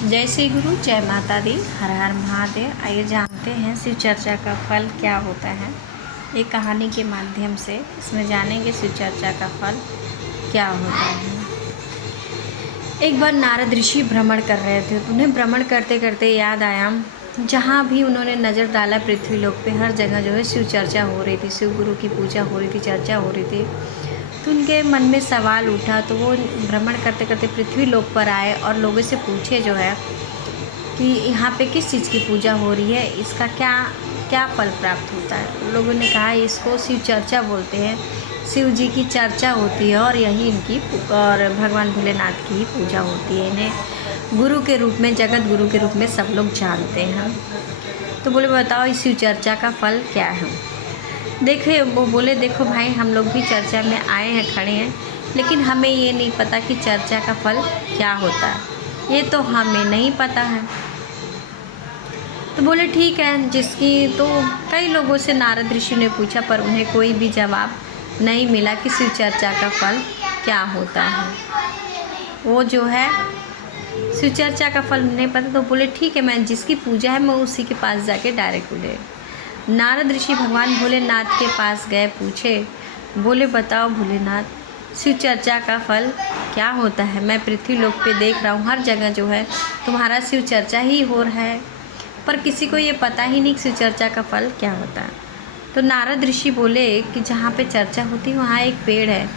जय श्री गुरु, जय माता दी, हर हर महादेव। आइए जानते हैं शिव चर्चा का फल क्या होता है। एक कहानी के माध्यम से इसमें जानेंगे शिव चर्चा का फल क्या होता है। एक बार नारद ऋषि भ्रमण कर रहे थे, तो उन्हें भ्रमण करते करते याद आया, जहाँ भी उन्होंने नज़र डाला पृथ्वी लोक पे हर जगह जो है शिव चर्चा हो रही थी, शिव गुरु की पूजा हो रही थी, चर्चा हो रही थी। तो उनके मन में सवाल उठा, तो वो भ्रमण करते करते पृथ्वी लोक पर आए और लोगों से पूछे जो है कि यहाँ पे किस चीज़ की पूजा हो रही है, इसका क्या क्या फल प्राप्त होता है। लोगों ने कहा इसको शिव चर्चा बोलते हैं, शिव जी की चर्चा होती है और यही इनकी और भगवान भोलेनाथ की ही पूजा होती है। इन्हें गुरु के रूप में, जगत गुरु के रूप में सब लोग जानते हैं। तो बोले बताओ इस शिव चर्चा का फल क्या है। देखे वो बोले देखो भाई, हम लोग भी चर्चा में आए हैं, खड़े हैं, लेकिन हमें ये नहीं पता कि चर्चा का फल क्या होता है, ये तो हमें नहीं पता है। तो बोले ठीक है, जिसकी तो कई लोगों से नारद ऋषि ने पूछा, पर उन्हें कोई भी जवाब नहीं मिला कि शिव चर्चा का फल क्या होता है। वो जो है शिव चर्चा का फल नहीं पता। तो बोले ठीक है, मैं जिसकी पूजा है मैं उसी के पास जाके डायरेक्ट बोले। नारद ऋषि भगवान भोलेनाथ के पास गए, पूछे, बोले बताओ भोलेनाथ, शिव चर्चा का फल क्या होता है। मैं पृथ्वी लोक पे देख रहा हूँ हर जगह जो है तुम्हारा शिव चर्चा ही हो रहा है, पर किसी को ये पता ही नहीं कि शिव चर्चा का फल क्या होता है। तो नारद ऋषि बोले कि जहाँ पे चर्चा होती है वहाँ एक पेड़ है,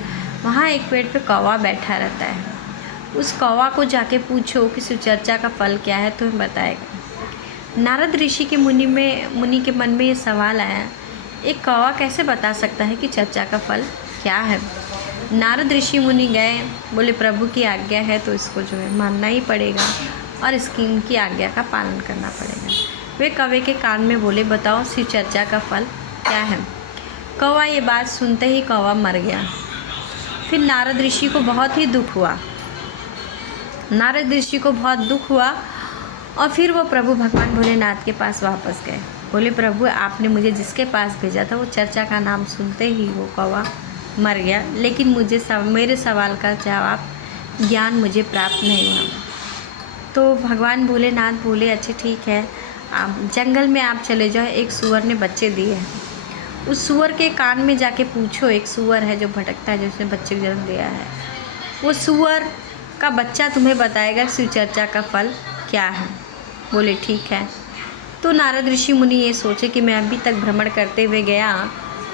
वहाँ एक पेड़ पे कौवा बैठा रहता है, उस कौवा को जाके पूछो कि शिव चर्चा का फल क्या है, तुम्हें बताएगा। नारद ऋषि के मुनि के मन में ये सवाल आया, एक कौवा कैसे बता सकता है कि चर्चा का फल क्या है। नारद ऋषि मुनि गए, बोले प्रभु की आज्ञा है तो इसको जो है मानना ही पड़ेगा और इनकी आज्ञा का पालन करना पड़ेगा। वे कौवे के कान में बोले बताओ शिव चर्चा का फल क्या है। कौवा ये बात सुनते ही कौवा मर गया। फिर नारद ऋषि को बहुत ही दुख हुआ, नारद ऋषि को बहुत दुख हुआ और फिर वो प्रभु भगवान भोलेनाथ के पास वापस गए। बोले प्रभु, आपने मुझे जिसके पास भेजा था वो चर्चा का नाम सुनते ही वो कौवा मर गया, लेकिन मुझे मेरे सवाल का जवाब ज्ञान मुझे प्राप्त नहीं हुआ। तो भगवान भोलेनाथ बोले अच्छा ठीक है, आप जंगल में आप चले जाओ, एक सूअर ने बच्चे दिए हैं, उस सूअर के कान में जाके पूछो, एक सूअर है जो भटकता है, जो उसने बच्चे को जन्म दिया है, वो सूअर का बच्चा तुम्हें बताएगा शिव चर्चा का फल क्या है। बोले ठीक है। तो नारद ऋषि मुनि ये सोचे कि मैं अभी तक भ्रमण करते हुए गया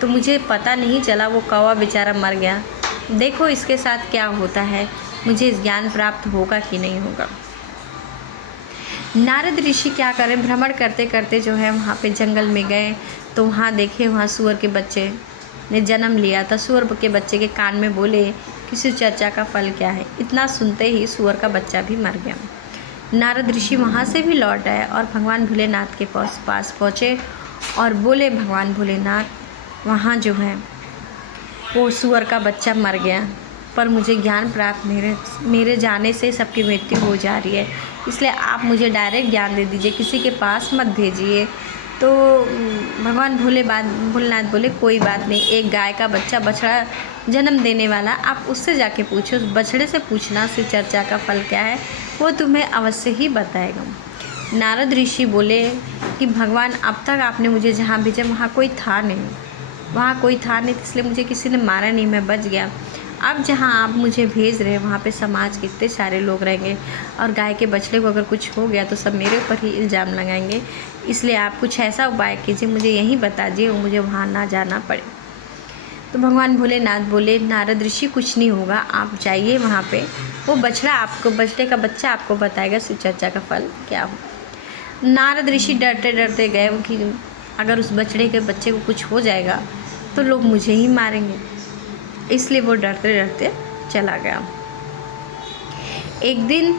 तो मुझे पता नहीं चला, वो कौवा बेचारा मर गया, देखो इसके साथ क्या होता है, मुझे इस ज्ञान प्राप्त होगा कि नहीं होगा। नारद ऋषि क्या करें, भ्रमण करते करते जो है वहाँ पे जंगल में गए, तो वहाँ देखे वहाँ सूअर के बच्चे ने जन्म लिया था। सूअर के बच्चे के कान में बोले कि शिव चर्चा का फल क्या है। इतना सुनते ही सूअर का बच्चा भी मर गया। नारद ऋषि वहाँ से भी लौट आए और भगवान भोलेनाथ के पास पहुँचे और बोले भगवान भोलेनाथ, वहाँ जो है वो सूअर का बच्चा मर गया, पर मुझे ज्ञान प्राप्त नहीं रहे, मेरे जाने से सबकी मृत्यु हो जा रही है, इसलिए आप मुझे डायरेक्ट ज्ञान दे दीजिए, किसी के पास मत भेजिए। तो भगवान भोलेनाथ बोले कोई बात नहीं, एक गाय का बच्चा बछड़ा जन्म देने वाला, आप उससे जाके पूछो, उस बछड़े से पूछना शिव चर्चा का फल क्या है, वो तुम्हें अवश्य ही बताएगा। नारद ऋषि बोले कि भगवान अब तक आपने मुझे जहाँ भेजा वहाँ कोई था नहीं, वहाँ कोई था नहीं, इसलिए मुझे किसी ने मारा नहीं, मैं बच गया। अब जहाँ आप मुझे भेज रहे हैं वहाँ पे समाज के इतने सारे लोग रहेंगे और गाय के बछड़े को अगर कुछ हो गया तो सब मेरे ऊपर ही इल्ज़ाम लगाएंगे, इसलिए आप कुछ ऐसा उपाय कीजिए, मुझे यहीं बता दीजिए, मुझे वहाँ ना जाना पड़े। तो भगवान भोलेनाथ बोले नारद ऋषि कुछ नहीं होगा, आप जाइए वहाँ पे, वो बछड़े का बच्चा आपको बताएगा शिव चर्चा का फल क्या हो। नारद ऋषि डरते डरते गए कि अगर उस बछड़े के बच्चे को कुछ हो जाएगा तो लोग मुझे ही मारेंगे, इसलिए वो डरते डरते चला गया। एक दिन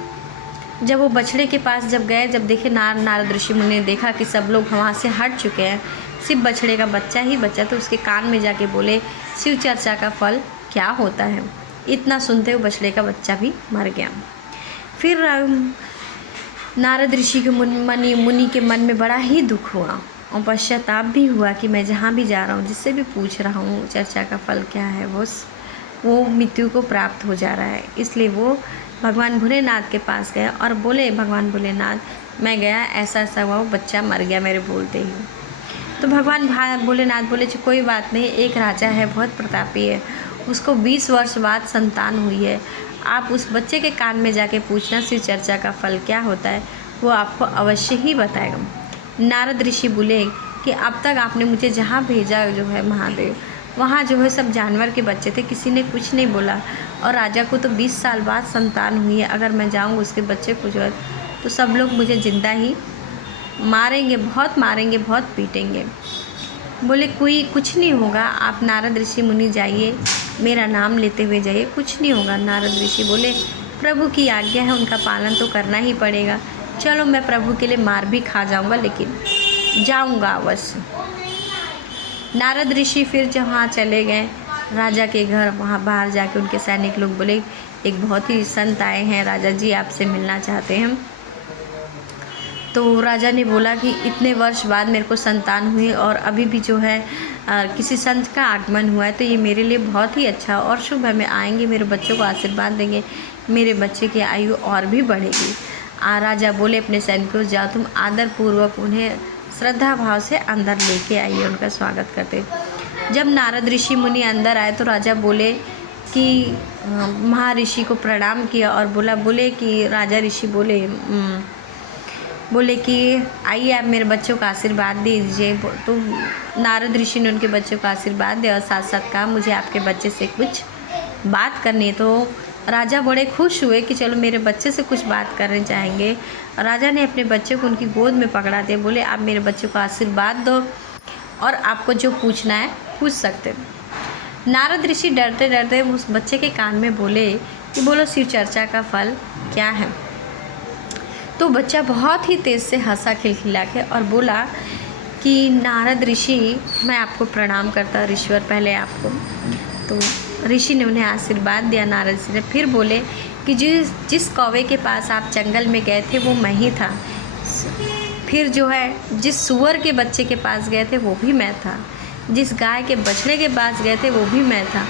जब वो बछड़े के पास जब गए, जब देखे नारद ऋषि मुनि ने देखा कि सब लोग वहाँ से हट चुके हैं, सिर्फ बछड़े का बच्चा ही बचा, तो उसके कान में जाके बोले शिव चर्चा का फल क्या होता है। इतना सुनते हुए बछड़े का बच्चा भी मर गया। फिर नारद ऋषि के मुनि के मन में बड़ा ही दुख हुआ और पश्चाताप भी हुआ कि मैं जहाँ भी जा रहा हूँ, जिससे भी पूछ रहा हूँ चर्चा का फल क्या है, वो मृत्यु को प्राप्त हो जा रहा है, इसलिए वो भगवान भोलेनाथ के पास गए और बोले, भगवान भोलेनाथ मैं गया, ऐसा ऐसा हुआ, वो बच्चा मर गया मेरे बोलते ही। तो भगवान भोलेनाथ बोले, कोई बात नहीं, एक राजा है बहुत प्रतापी है, उसको 20 वर्ष बाद संतान हुई है, आप उस बच्चे के कान में जाके पूछना शिव चर्चा का फल क्या होता है, वो आपको अवश्य ही बताएगा। नारद ऋषि बोले कि अब तक आपने मुझे जहाँ भेजा जो है महादेव, वहाँ जो है सब जानवर के बच्चे थे, किसी ने कुछ नहीं बोला, और राजा को तो 20 साल बाद संतान हुई है, अगर मैं जाऊँ उसके बच्चे को जो है तो सब लोग मुझे ज़िंदा ही मारेंगे, बहुत पीटेंगे। बोले कोई कुछ नहीं होगा, आप नारद ऋषि मुनि जाइए, मेरा नाम लेते हुए जाइए, कुछ नहीं होगा। नारद ऋषि बोले प्रभु की आज्ञा है, उनका पालन तो करना ही पड़ेगा, चलो मैं प्रभु के लिए मार भी खा जाऊंगा, लेकिन जाऊंगा अवश्य। नारद ऋषि फिर जहाँ चले गए राजा के घर, वहाँ बाहर जाके उनके सैनिक लोग बोले एक बहुत ही संत आए हैं, राजा जी आपसे मिलना चाहते हैं। तो राजा ने बोला कि इतने वर्ष बाद मेरे को संतान हुई और अभी भी जो है किसी संत का आगमन हुआ है, तो ये मेरे लिए बहुत ही अच्छा और शुभ है, मैं आएंगे, मेरे बच्चों को आशीर्वाद देंगे, मेरे बच्चे की आयु और भी बढ़ेगी। राजा बोले अपने सैनिकों जाओ तुम आदरपूर्वक उन्हें श्रद्धा भाव से अंदर लेके आइए, उनका स्वागत करते। जब नारद ऋषि मुनि अंदर आए तो राजा बोले कि महर्षि को प्रणाम किया और बोले कि राजा ऋषि बोले कि आइए आप मेरे बच्चों का आशीर्वाद दीजिए। तो नारद ऋषि ने उनके बच्चों का आशीर्वाद दिया और साथ साथ कहा मुझे आपके बच्चे से कुछ बात करनी है। तो राजा बड़े खुश हुए कि चलो मेरे बच्चे से कुछ बात करने चाहेंगे। राजा ने अपने बच्चे को उनकी गोद में पकड़ा दिया, बोले आप मेरे बच्चे को आशीर्वाद दो और आपको जो पूछना है पूछ सकते। नारद ऋषि डरते डरते उस बच्चे के कान में बोले कि बोलो शिव चर्चा का फल क्या है। तो बच्चा बहुत ही तेज़ से हंसा खिलखिला के और बोला कि नारद ऋषि मैं आपको प्रणाम करता हूँ, ईश्वर पहले आपको। तो ऋषि ने उन्हें आशीर्वाद दिया। नारद ऋषि ने फिर बोले कि जिस कौवे के पास आप जंगल में गए थे वो मैं ही था, फिर जो है जिस सूअर के बच्चे के पास गए थे वो भी मैं था, जिस गाय के बछड़े के पास गए थे वो भी मैं था,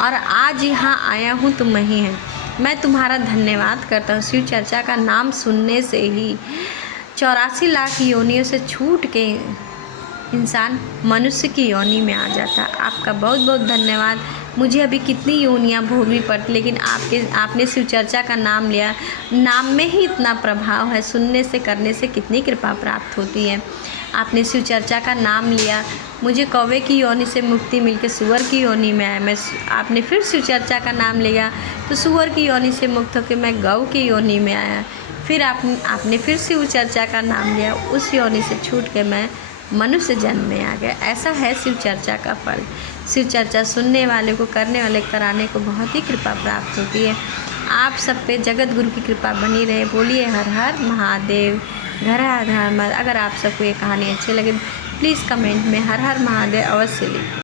और आज यहाँ आया हूँ तो मैं ही है। मैं तुम्हारा धन्यवाद करता हूँ। शिव चर्चा का नाम सुनने से ही 84 लाख योनियों से छूट के इंसान मनुष्य की योनि में आ जाता। आपका बहुत बहुत धन्यवाद। मुझे अभी कितनी योनियाँ भोगनी पड़ती, लेकिन आपने शिव चर्चा का नाम लिया, नाम में ही इतना प्रभाव है, सुनने से करने से कितनी कृपा प्राप्त होती है। आपने शिव चर्चा का नाम लिया, मुझे कौवे की योनि से मुक्ति मिलके सूअर की योनि में आया। आपने फिर शिव चर्चा का नाम लिया तो सूअर की योनि से मुक्त होकर मैं गौ की योनि में आया। फिर आपने फिर शिव चर्चा का नाम लिया, उस योनि से छूट के मैं मनुष्य जन्म में आ गया। ऐसा है शिव चर्चा का फल। शिव चर्चा सुनने वाले को, करने वाले, कराने को बहुत ही कृपा प्राप्त होती है। आप सब पे जगत गुरु की कृपा बनी रहे। बोलिए हर हर महादेव, घर हर हर। अगर आप सबको ये कहानी अच्छी लगे प्लीज़ कमेंट में हर हर महादेव अवश्य लिखें।